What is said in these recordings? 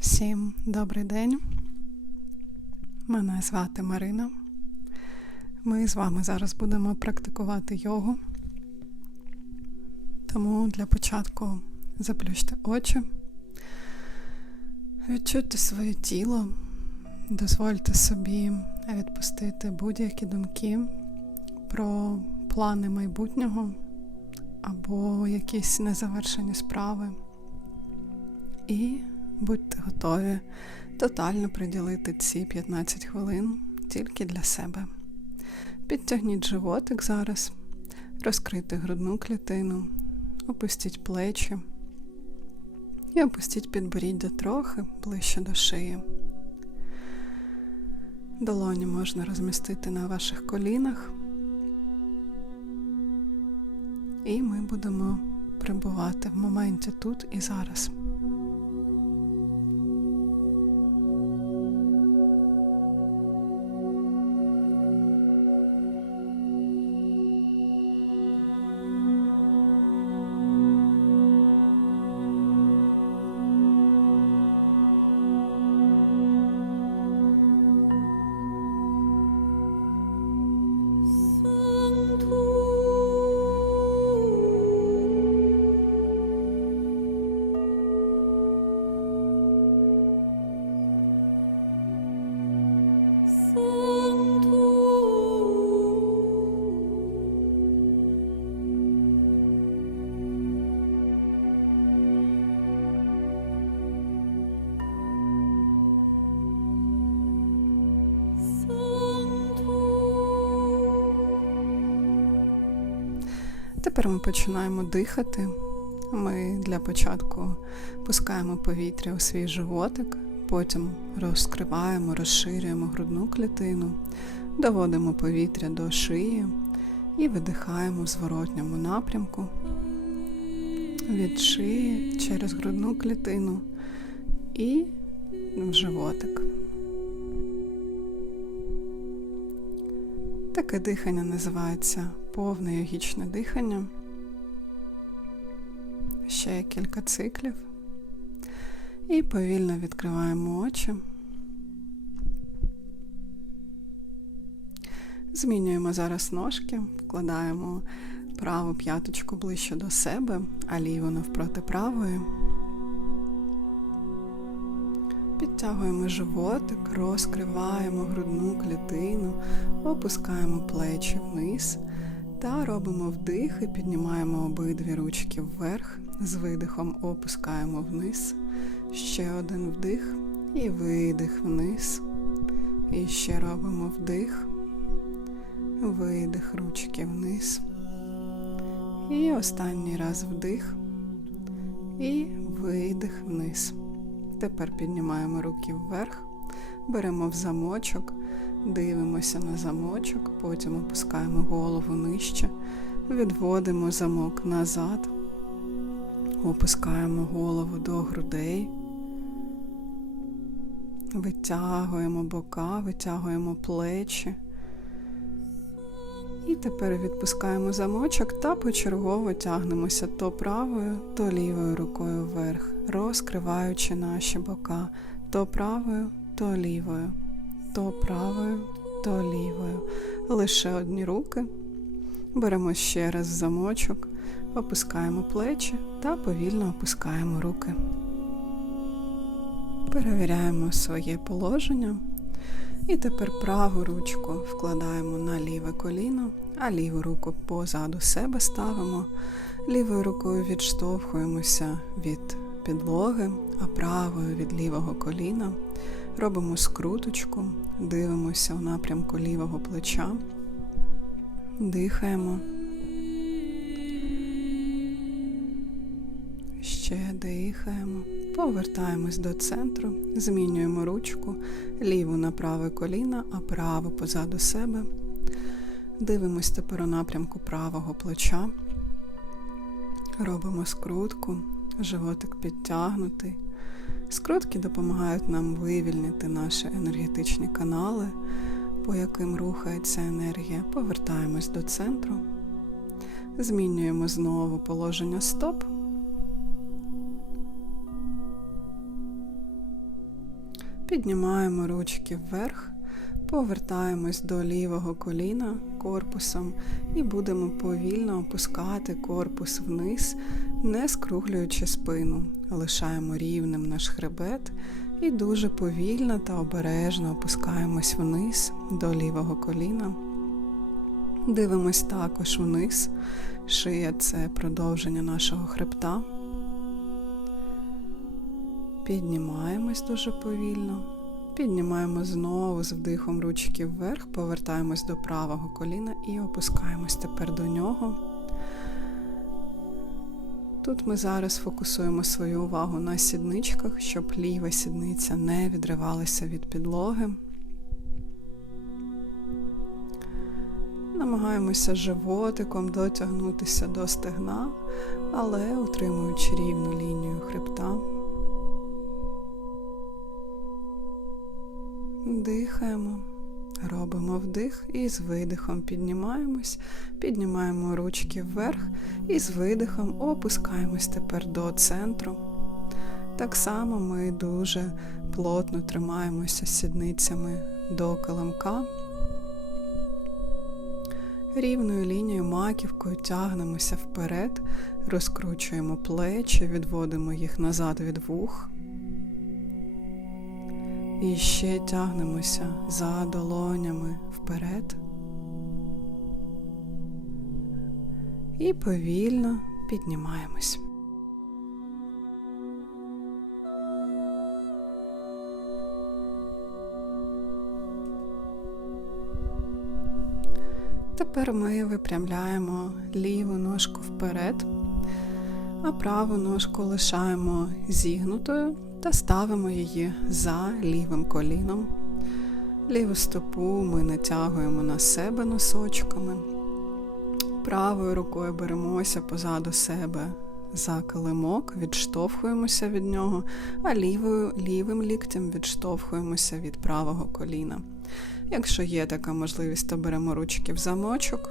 Всім добрий день. Мене звати Марина. Ми з вами зараз будемо практикувати йогу. Тому для початку заплющте очі, відчуйте своє тіло, дозвольте собі відпустити будь-які думки про плани майбутнього або якісь незавершені справи. І будьте готові тотально приділити ці 15 хвилин тільки для себе. Підтягніть животик зараз, розкрийте грудну клітину, опустіть плечі і опустіть підборіддя трохи ближче до шиї. Долоні можна розмістити на ваших колінах. І ми будемо прибувати в моменті тут і зараз. Тепер ми починаємо дихати. Ми для початку пускаємо повітря у свій животик, потім розкриваємо, розширюємо грудну клітину, доводимо повітря до шиї і видихаємо в зворотньому напрямку від шиї через грудну клітину і в животик. Таке дихання називається повне йогічне дихання. Ще кілька циклів. І повільно відкриваємо очі. Змінюємо зараз ножки, вкладаємо праву п'яточку ближче до себе, а ліву навпроти правої. Підтягуємо животик, розкриваємо грудну клітину, опускаємо плечі вниз та робимо вдих і піднімаємо обидві ручки вверх. З видихом опускаємо вниз. Ще один вдих і видих вниз. І ще робимо вдих, видих ручки вниз. І останній раз вдих і видих вниз. Тепер піднімаємо руки вверх, беремо в замочок, дивимося на замочок, потім опускаємо голову нижче, відводимо замок назад, опускаємо голову до грудей, витягуємо бока, витягуємо плечі. І тепер відпускаємо замочок та почергово тягнемося то правою, то лівою рукою вверх, розкриваючи наші бока то правою, то лівою, то правою, то лівою. Лише одні руки. Беремо ще раз замочок, опускаємо плечі та повільно опускаємо руки. Перевіряємо своє положення. І тепер праву ручку вкладаємо на ліве коліно, а ліву руку позаду себе ставимо. Лівою рукою відштовхуємося від підлоги, а правою від лівого коліна. Робимо скруточку, дивимося в напрямку лівого плеча, дихаємо. Ще дихаємо, повертаємось до центру, змінюємо ручку, ліву на праве коліно, а праву позаду себе. Дивимось тепер у напрямку правого плеча. Робимо скрутку, животик підтягнутий. Скрутки допомагають нам вивільнити наші енергетичні канали, по яким рухається енергія. Повертаємось до центру. Змінюємо знову положення стоп. Піднімаємо ручки вверх, повертаємось до лівого коліна корпусом і будемо повільно опускати корпус вниз, не скруглюючи спину. Лишаємо рівним наш хребет і дуже повільно та обережно опускаємось вниз до лівого коліна. Дивимось також вниз. Шия це продовження нашого хребта. Піднімаємось дуже повільно. Піднімаємо знову з вдихом ручки вверх, повертаємось до правого коліна і опускаємось тепер до нього. Тут ми зараз фокусуємо свою увагу на сідничках, щоб ліва сідниця не відривалася від підлоги. Намагаємося животиком дотягнутися до стегна, але утримуючи рівну лінію хребта. Дихаємо, робимо вдих і з видихом піднімаємось, піднімаємо ручки вверх і з видихом опускаємось тепер до центру. Так само ми дуже плотно тримаємося сідницями до килимка. Рівною лінією маківкою тягнемося вперед, розкручуємо плечі, відводимо їх назад від вух. І ще тягнемося за долонями вперед. І повільно піднімаємось. Тепер ми випрямляємо ліву ножку вперед, а праву ножку лишаємо зігнутою та ставимо її за лівим коліном. Ліву стопу ми натягуємо на себе носочками. Правою рукою беремося позаду себе за килимок, відштовхуємося від нього, а лівою, лівим ліктем відштовхуємося від правого коліна. Якщо є така можливість, то беремо ручки в замочок,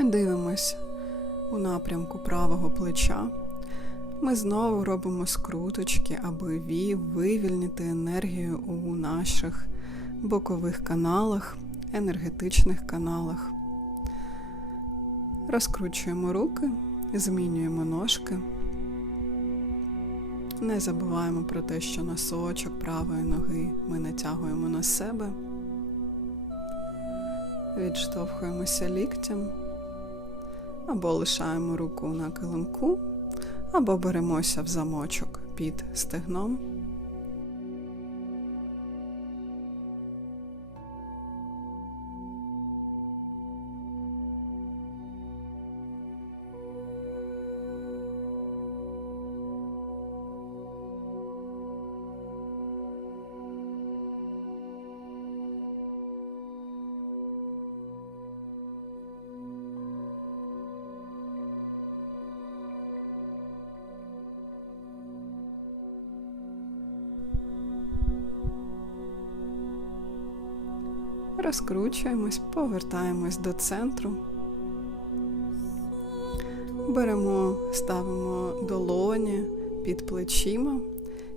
дивимось у напрямку правого плеча. Ми знову робимо скруточки, аби вивільнити енергію у наших бокових каналах, енергетичних каналах. Розкручуємо руки, змінюємо ножки. Не забуваємо про те, що носочок правої ноги ми натягуємо на себе, відштовхуємося ліктем, або лишаємо руку на килимку або беремося в замочок під стегном. Розкручуємось, повертаємось до центру. Беремо, ставимо долоні під плечима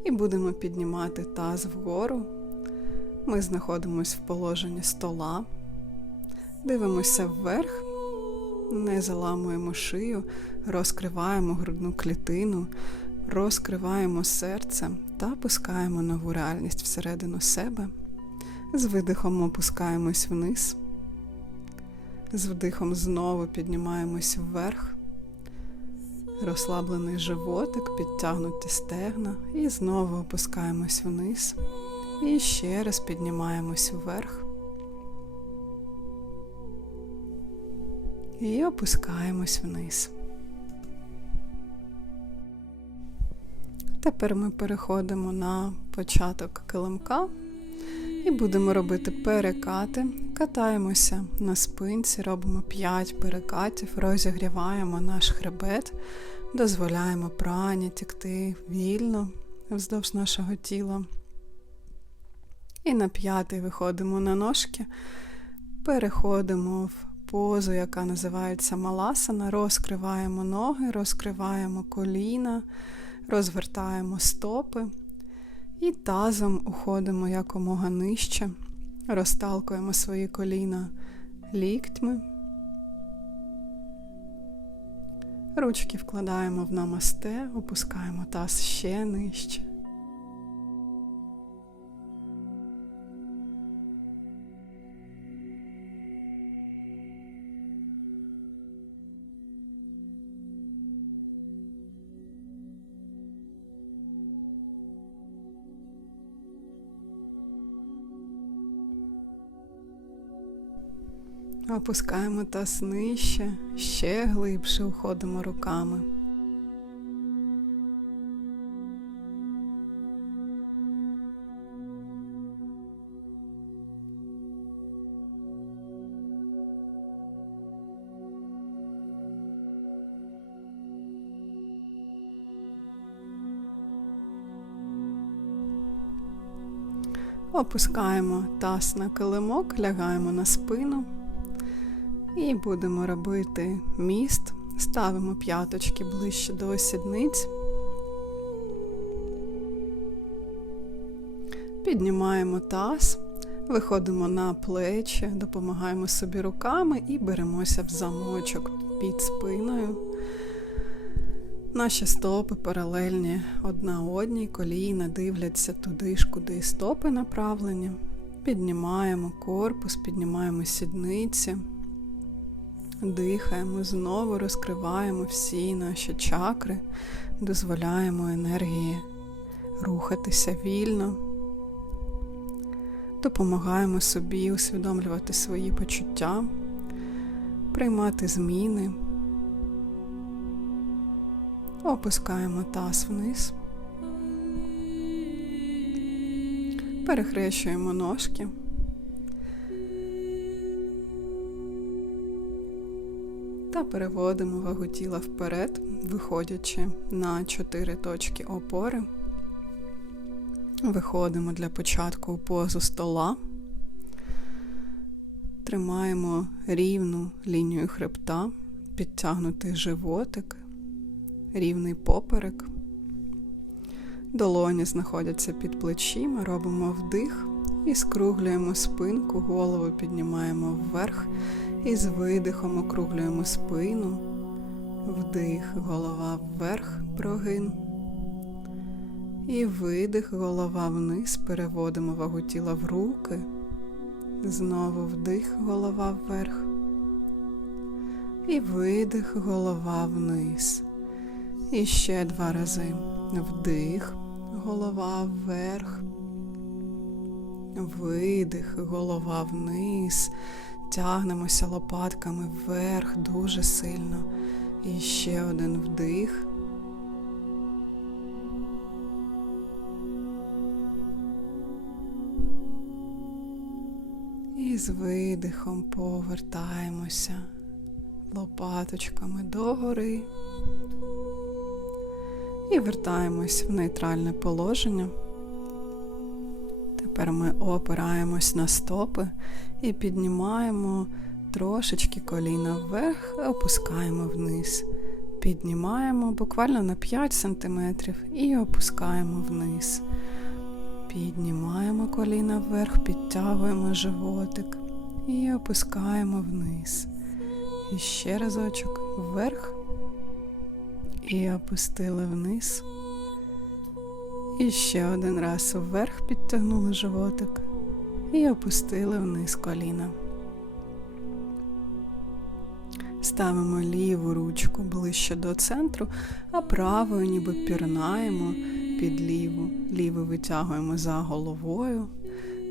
і будемо піднімати таз вгору. Ми знаходимося в положенні стола, дивимося вверх, не заламуємо шию, розкриваємо грудну клітину, розкриваємо серце та пускаємо нову реальність всередину себе. З видихом опускаємось вниз. З вдихом знову піднімаємось вверх. Розслаблений животик, підтягнуті стегна. І знову опускаємось вниз. І ще раз піднімаємось вверх. І опускаємось вниз. Тепер ми переходимо на початок килимка. І будемо робити перекати. Катаємося на спинці, робимо 5 перекатів, розігріваємо наш хребет, дозволяємо прані тікти вільно вздовж нашого тіла. І на п'ятий виходимо на ножки, переходимо в позу, яка називається маласана, розкриваємо ноги, розкриваємо коліна, розвертаємо стопи. І тазом уходимо якомога нижче, розталкуємо свої коліна ліктьми. Ручки вкладаємо в намасте, опускаємо таз ще нижче. Опускаємо таз нижче, ще глибше уходимо руками. Опускаємо таз на килимок, лягаємо на спину. І будемо робити міст, ставимо п'яточки ближче до сідниць, піднімаємо таз, виходимо на плечі, допомагаємо собі руками і беремося в замочок під спиною. Наші стопи паралельні одна одній, коліна дивляться туди ж, куди стопи направлені. Піднімаємо корпус, піднімаємо сідниці. Дихаємо, знову розкриваємо всі наші чакри, дозволяємо енергії рухатися вільно, допомагаємо собі усвідомлювати свої почуття, приймати зміни, опускаємо таз вниз, перехрещуємо ножки. Та переводимо вагу тіла вперед, виходячи на 4 точки опори. Виходимо для початку у позу стола, тримаємо рівну лінію хребта, підтягнутий животик, рівний поперек. Долоні знаходяться під плечима, робимо вдих і скруглюємо спинку, голову піднімаємо вверх і з видихом округлюємо спину, вдих, голова вверх, прогин. І видих, голова вниз, переводимо вагу тіла в руки. Знову вдих, голова вверх. І видих, голова вниз. І ще два рази. Вдих, голова вверх. Видих, голова вниз. Тягнемося лопатками вверх дуже сильно. І ще один вдих. І з видихом повертаємося лопаточками догори і вертаємось в нейтральне положення. Тепер ми опираємось на стопи і піднімаємо трошечки коліна вверх, опускаємо вниз. Піднімаємо буквально на 5 см і опускаємо вниз. Піднімаємо коліна вверх, підтягуємо животик і опускаємо вниз. І ще разочок вверх. І опустили вниз. І ще один раз вверх підтягнули животик і опустили вниз коліна. Ставимо ліву ручку ближче до центру, а правою ніби пірнаємо під ліву. Ліву витягуємо за головою,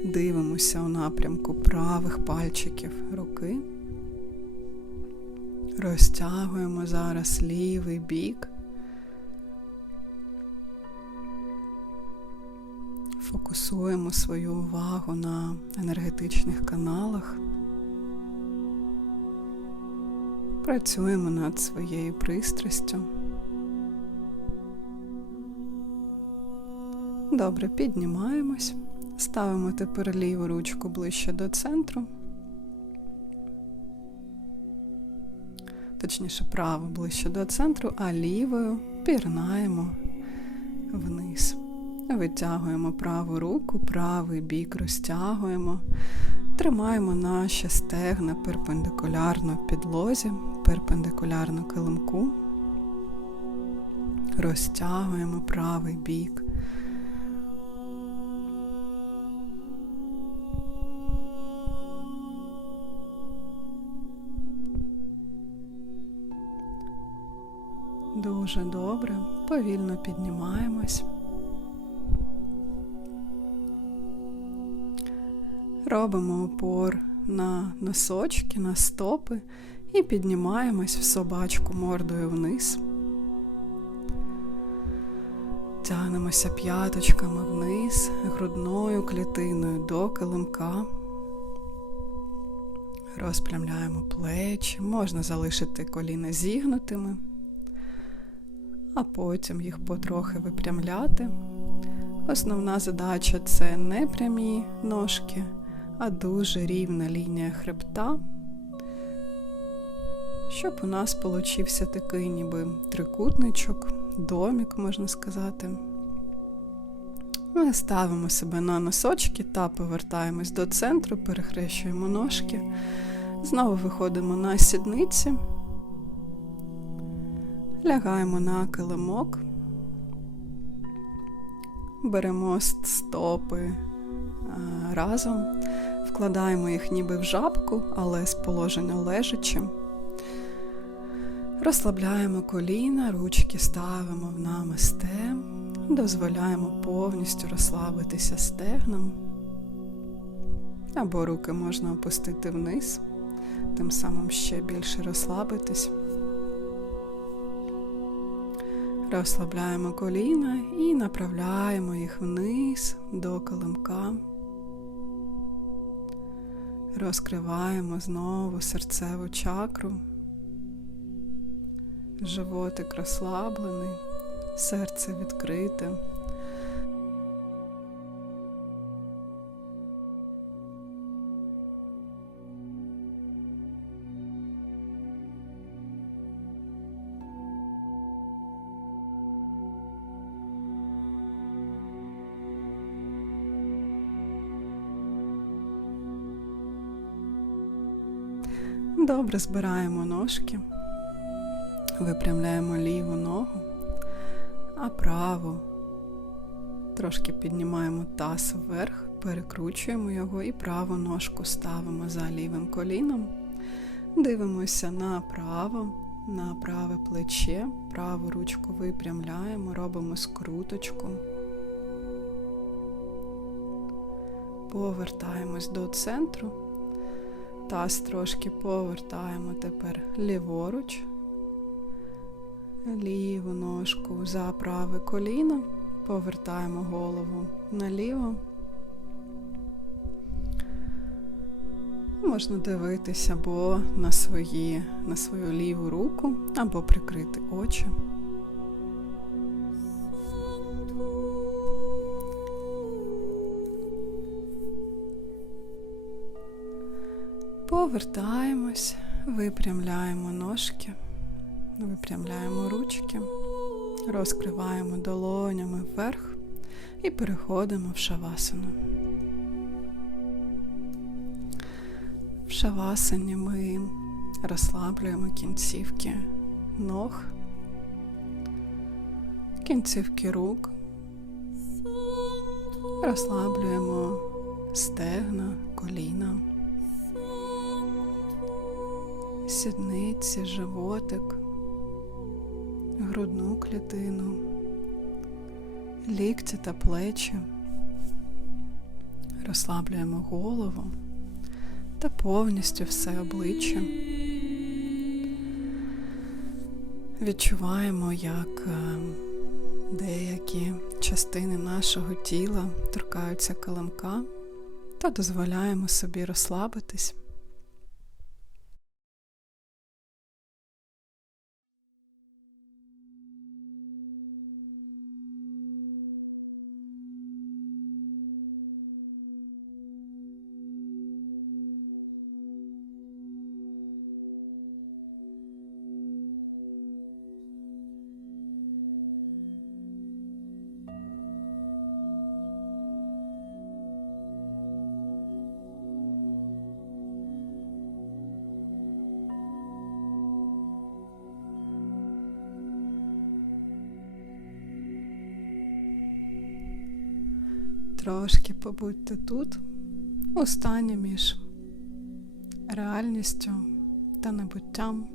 дивимося у напрямку правих пальчиків руки. Розтягуємо зараз лівий бік. Фокусуємо свою увагу на енергетичних каналах. Працюємо над своєю пристрастю. Добре, піднімаємось, ставимо тепер ліву ручку ближче до центру, точніше, праву ближче до центру, а лівою пірнаємо вниз. Витягуємо праву руку, правий бік розтягуємо. Тримаємо наші стегна перпендикулярно підлозі, перпендикулярно килимку. Розтягуємо правий бік. Дуже добре, повільно піднімаємось. Робимо опор на носочки, на стопи і піднімаємось в собачку мордою вниз. Тягнемося п'яточками вниз, грудною клітиною до килимка. Розпрямляємо плечі, можна залишити коліна зігнутими, а потім їх потрохи випрямляти. Основна задача це не прямі ножки, а дуже рівна лінія хребта, щоб у нас получився такий ніби трикутничок, домік, можна сказати. Ми ставимо себе на носочки та повертаємось до центру, перехрещуємо ножки, знову виходимо на сідниці, лягаємо на килимок, беремо стопи разом, вкладаємо їх ніби в жабку, але з положення лежачи. Розслабляємо коліна, ручки ставимо в намисте, дозволяємо повністю розслабитися стегном. Або руки можна опустити вниз, тим самим ще більше розслабитись. Розслабляємо коліна і направляємо їх вниз до килимка. Розкриваємо знову серцеву чакру. Животик розслаблений, серце відкрите. Добре збираємо ножки, випрямляємо ліву ногу, а праву трошки піднімаємо таз вверх, перекручуємо його і праву ножку ставимо за лівим коліном. Дивимося направо, на праве плече, праву ручку випрямляємо, робимо скруточку. Повертаємось до центру. Таз трошки повертаємо тепер ліворуч, ліву ножку за праве коліно, повертаємо голову наліво. Можна дивитися або на, свої, на свою ліву руку, або прикрити очі. Повертаємось, випрямляємо ножки, випрямляємо ручки, розкриваємо долонями вверх і переходимо в шавасану. В шавасані ми розслаблюємо кінцівки ног, кінцівки рук, розслаблюємо стегна, коліна сідниці, животик, грудну клітину, лікті та плечі, розслаблюємо голову та повністю все обличчя. Відчуваємо, як е, деякі частини нашого тіла торкаються килимка та дозволяємо собі розслабитись. Трошки побудьте тут, у стані між реальністю та небуттям.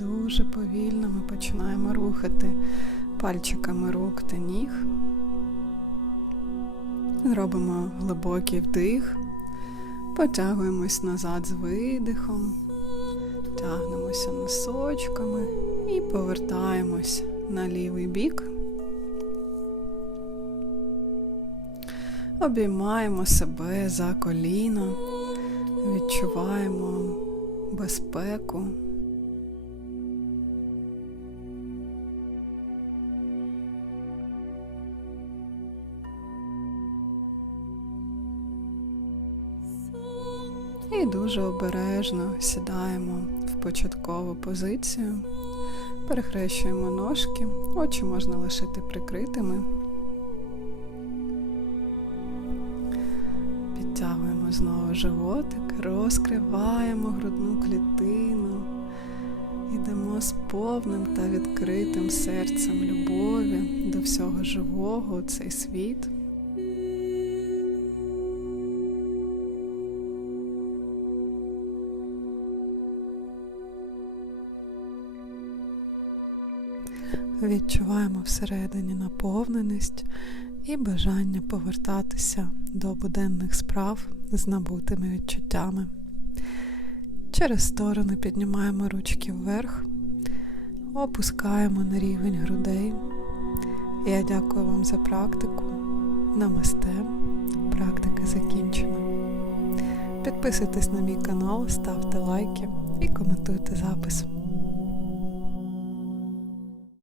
Дуже повільно ми починаємо рухати пальчиками рук та ніг. Робимо глибокий вдих, потягуємось назад з видихом, тягнемося носочками і повертаємось на лівий бік. Обіймаємо себе за коліно, відчуваємо безпеку. Дуже обережно сідаємо в початкову позицію, перехрещуємо ножки, очі можна лишити прикритими. Підтягуємо знову животик, розкриваємо грудну клітину, йдемо з повним та відкритим серцем любові до всього живого у цей світ. Відчуваємо всередині наповненість і бажання повертатися до буденних справ з набутими відчуттями. Через сторони піднімаємо ручки вверх, опускаємо на рівень грудей. Я дякую вам за практику. Намасте. Практика закінчена. Підписуйтесь на мій канал, ставте лайки і коментуйте запис.